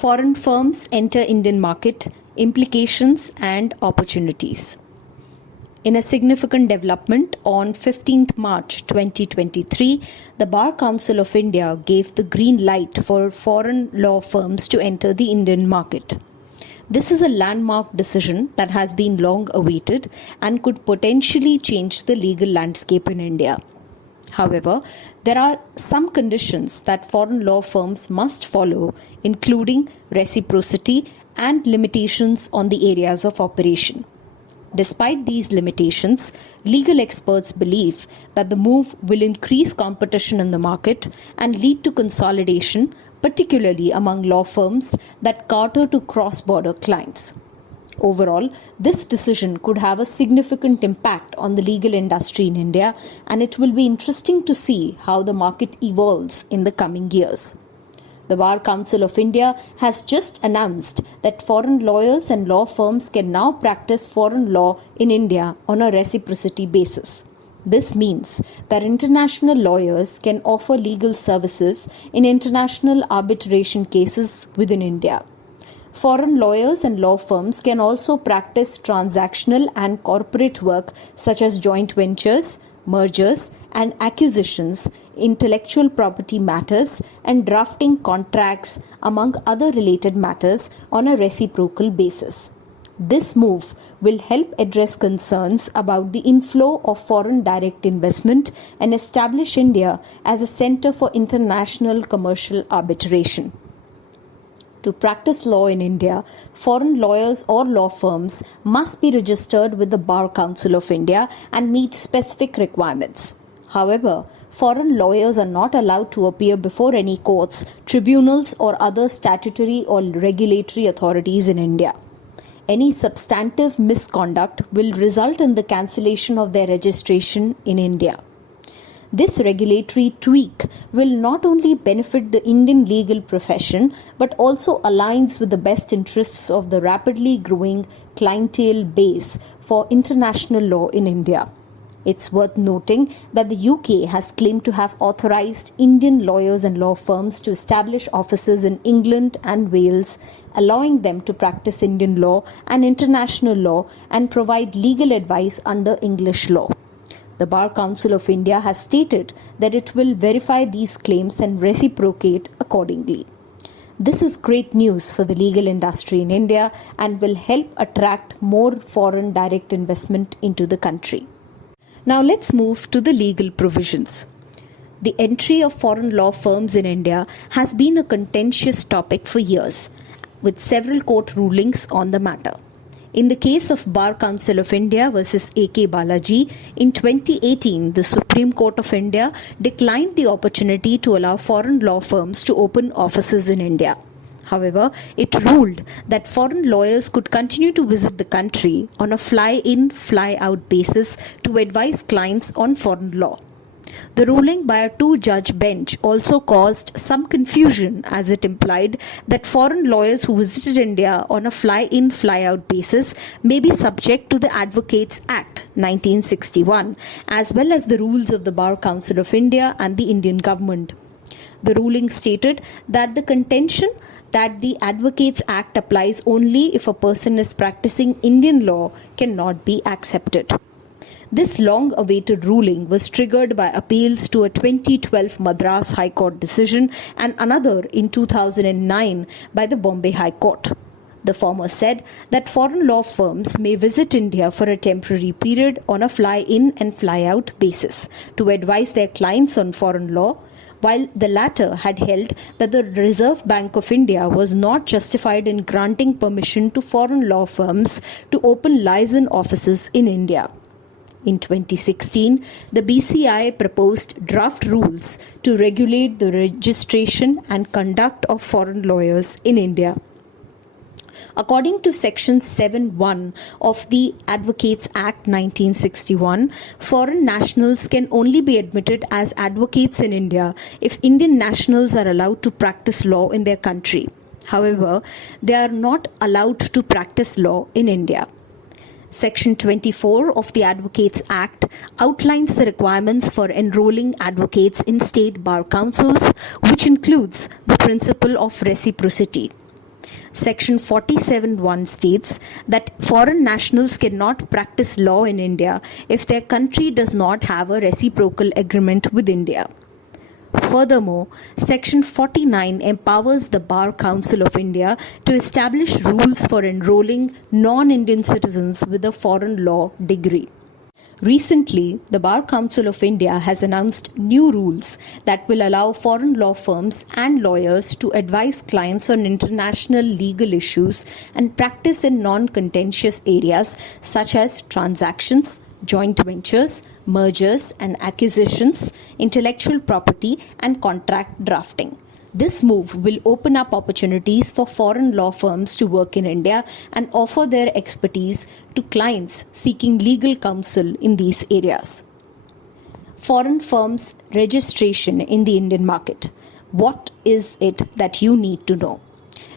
Foreign firms enter Indian market, implications and opportunities. In a significant development, on 15th March 2023, the Bar Council of India gave the green light for foreign law firms to enter the Indian market. This is a landmark decision that has been long awaited and could potentially change the legal landscape in India. However, there are some conditions that foreign law firms must follow, including reciprocity and limitations on the areas of operation. Despite these limitations, legal experts believe that the move will increase competition in the market and lead to consolidation, particularly among law firms that cater to cross-border clients. Overall, this decision could have a significant impact on the legal industry in India, and it will be interesting to see how the market evolves in the coming years. The Bar Council of India has just announced that foreign lawyers and law firms can now practice foreign law in India on a reciprocity basis. This means that international lawyers can offer legal services in international arbitration cases within India. Foreign lawyers and law firms can also practice transactional and corporate work such as joint ventures, mergers and acquisitions, intellectual property matters, and drafting contracts, among other related matters, on a reciprocal basis. This move will help address concerns about the inflow of foreign direct investment and establish India as a center for international commercial arbitration. To practice law in India, foreign lawyers or law firms must be registered with the Bar Council of India and meet specific requirements. However, foreign lawyers are not allowed to appear before any courts, tribunals or other statutory or regulatory authorities in India. Any substantive misconduct will result in the cancellation of their registration in India. This regulatory tweak will not only benefit the Indian legal profession but also aligns with the best interests of the rapidly growing clientele base for international law in India. It's worth noting that the UK has claimed to have authorized Indian lawyers and law firms to establish offices in England and Wales, allowing them to practice Indian law and international law and provide legal advice under English law. The Bar Council of India has stated that it will verify these claims and reciprocate accordingly. This is great news for the legal industry in India and will help attract more foreign direct investment into the country. Now let's move to the legal provisions. The entry of foreign law firms in India has been a contentious topic for years, with several court rulings on the matter. In the case of Bar Council of India versus A.K. Balaji, in 2018, the Supreme Court of India declined the opportunity to allow foreign law firms to open offices in India. However, it ruled that foreign lawyers could continue to visit the country on a fly-in, fly-out basis to advise clients on foreign law. The ruling by a two-judge bench also caused some confusion, as it implied that foreign lawyers who visited India on a fly-in, fly-out basis may be subject to the Advocates Act 1961, as well as the rules of the Bar Council of India and the Indian government. The ruling stated that the contention that the Advocates Act applies only if a person is practicing Indian law cannot be accepted. This long-awaited ruling was triggered by appeals to a 2012 Madras High Court decision and another in 2009 by the Bombay High Court. The former said that foreign law firms may visit India for a temporary period on a fly-in and fly-out basis to advise their clients on foreign law, while the latter had held that the Reserve Bank of India was not justified in granting permission to foreign law firms to open liaison offices in India. In 2016, the BCI proposed draft rules to regulate the registration and conduct of foreign lawyers in India. According to Section 7(1) of the Advocates Act 1961, foreign nationals can only be admitted as advocates in India if Indian nationals are allowed to practice law in their country. However, they are not allowed to practice law in India. Section 24 of the Advocates Act outlines the requirements for enrolling advocates in state bar councils, which includes the principle of reciprocity. Section 47(1) states that foreign nationals cannot practice law in India if their country does not have a reciprocal agreement with India. Furthermore, Section 49 empowers the Bar Council of India to establish rules for enrolling non-Indian citizens with a foreign law degree. Recently, the Bar Council of India has announced new rules that will allow foreign law firms and lawyers to advise clients on international legal issues and practice in non-contentious areas such as transactions, joint ventures, mergers and acquisitions, intellectual property, and contract drafting. This move will open up opportunities for foreign law firms to work in India and offer their expertise to clients seeking legal counsel in these areas. Foreign firms registration in the Indian market. What is it that you need to know?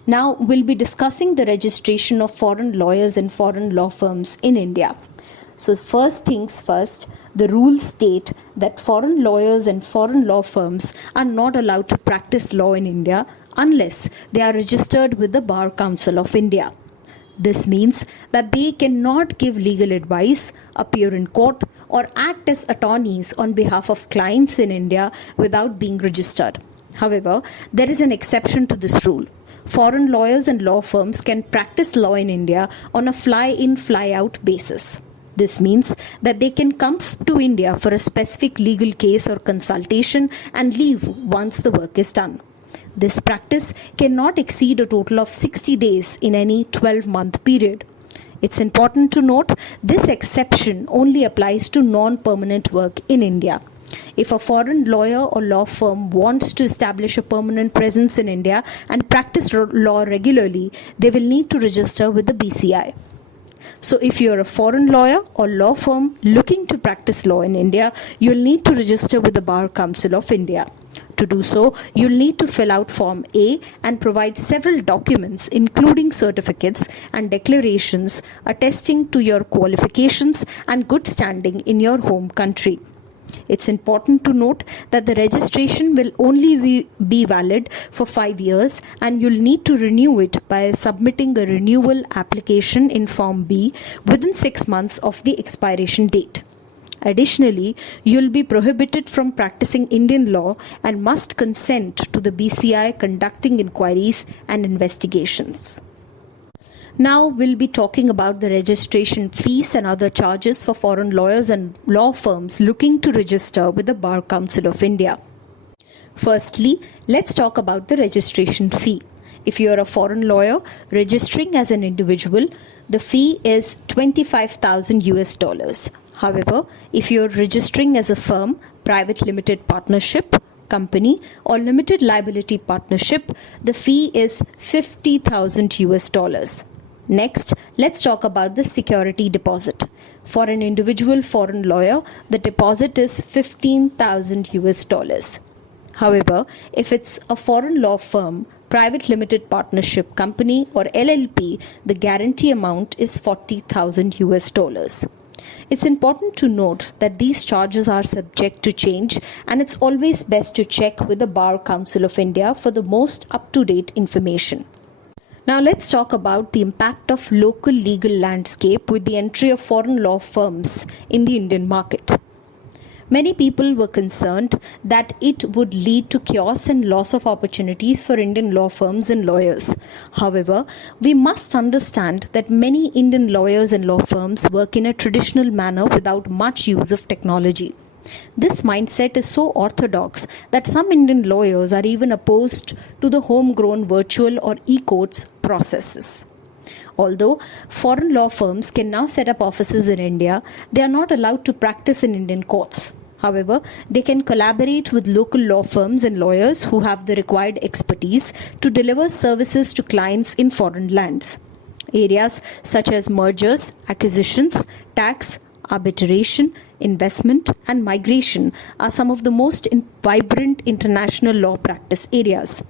Now, we'll be discussing the registration of foreign lawyers and foreign law firms in India. So first things first, the rules state that foreign lawyers and foreign law firms are not allowed to practice law in India unless they are registered with the Bar Council of India. This means that they cannot give legal advice, appear in court, or act as attorneys on behalf of clients in India without being registered. However, there is an exception to this rule. Foreign lawyers and law firms can practice law in India on a fly-in, fly-out basis. This means that they can come to India for a specific legal case or consultation and leave once the work is done. This practice cannot exceed a total of 60 days in any 12-month period. It's important to note this exception only applies to non-permanent work in India. If a foreign lawyer or law firm wants to establish a permanent presence in India and practice law regularly, they will need to register with the BCI. So if you're a foreign lawyer or law firm looking to practice law in India, you'll need to register with the Bar Council of India. To do so, you'll need to fill out Form A and provide several documents including certificates and declarations attesting to your qualifications and good standing in your home country. It's important to note that the registration will only be valid for 5 years and you'll need to renew it by submitting a renewal application in Form B within 6 months of the expiration date. Additionally, you'll be prohibited from practicing Indian law and must consent to the BCI conducting inquiries and investigations. Now we'll be talking about the registration fees and other charges for foreign lawyers and law firms looking to register with the Bar Council of India. Firstly, let's talk about the registration fee. If you're a foreign lawyer registering as an individual, the fee is $25,000. However, if you're registering as a firm, private limited partnership, company, or limited liability partnership, the fee is $50,000. Next, let's talk about the security deposit. For an individual foreign lawyer, the deposit is $15,000. However, if it's a foreign law firm, private limited partnership company, or LLP, the guarantee amount is $40,000. It's important to note that these charges are subject to change and it's always best to check with the Bar Council of India for the most up-to-date information. Now let's talk about the impact of local legal landscape with the entry of foreign law firms in the Indian market. Many people were concerned that it would lead to chaos and loss of opportunities for Indian law firms and lawyers. However, we must understand that many Indian lawyers and law firms work in a traditional manner without much use of technology. This mindset is so orthodox that some Indian lawyers are even opposed to the homegrown virtual or e-courts processes. Although foreign law firms can now set up offices in India, they are not allowed to practice in Indian courts. However, they can collaborate with local law firms and lawyers who have the required expertise to deliver services to clients in foreign lands. Areas such as mergers, acquisitions, tax, arbitration, investment, and migration are some of the most vibrant international law practice areas.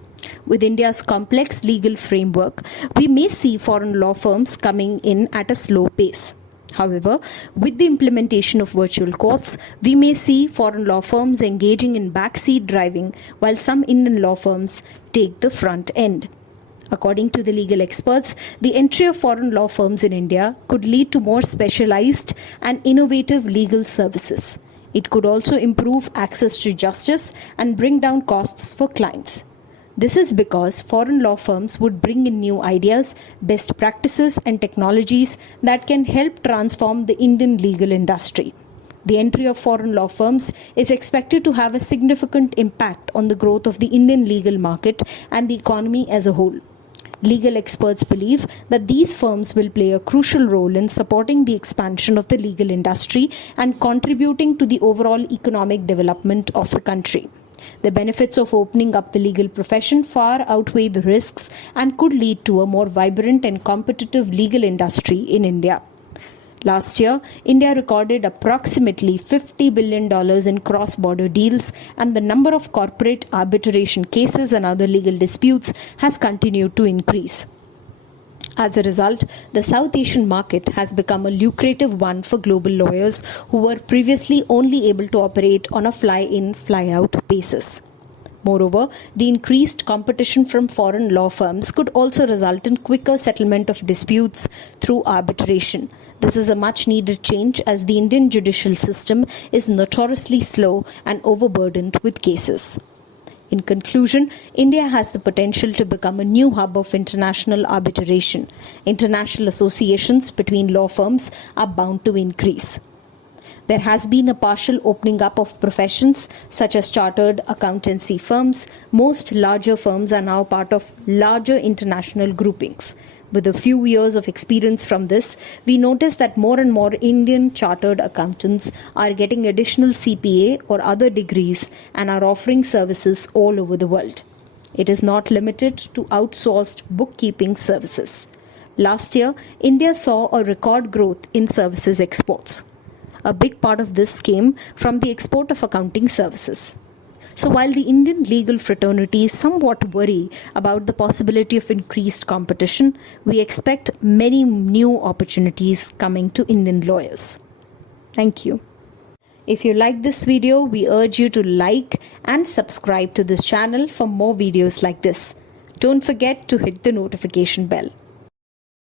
With India's complex legal framework, we may see foreign law firms coming in at a slow pace. However, with the implementation of virtual courts, we may see foreign law firms engaging in backseat driving while some Indian law firms take the front end. According to the legal experts, the entry of foreign law firms in India could lead to more specialized and innovative legal services. It could also improve access to justice and bring down costs for clients. This is because foreign law firms would bring in new ideas, best practices, and technologies that can help transform the Indian legal industry. The entry of foreign law firms is expected to have a significant impact on the growth of the Indian legal market and the economy as a whole. Legal experts believe that these firms will play a crucial role in supporting the expansion of the legal industry and contributing to the overall economic development of the country. The benefits of opening up the legal profession far outweigh the risks and could lead to a more vibrant and competitive legal industry in India. Last year, India recorded approximately $50 billion in cross-border deals, and the number of corporate arbitration cases and other legal disputes has continued to increase. As a result, the South Asian market has become a lucrative one for global lawyers who were previously only able to operate on a fly-in, fly-out basis. Moreover, the increased competition from foreign law firms could also result in quicker settlement of disputes through arbitration. This is a much needed change as the Indian judicial system is notoriously slow and overburdened with cases. In conclusion, India has the potential to become a new hub of international arbitration. International associations between law firms are bound to increase. There has been a partial opening up of professions such as chartered accountancy firms. Most larger firms are now part of larger international groupings. With a few years of experience from this, we notice that more and more Indian chartered accountants are getting additional CPA or other degrees and are offering services all over the world. It is not limited to outsourced bookkeeping services. Last year, India saw a record growth in services exports. A big part of this came from the export of accounting services. So while the Indian legal fraternity somewhat worry about the possibility of increased competition, we expect many new opportunities coming to Indian lawyers. Thank you. If you like this video, we urge you to like and subscribe to this channel for more videos like this. Don't forget to hit the notification bell.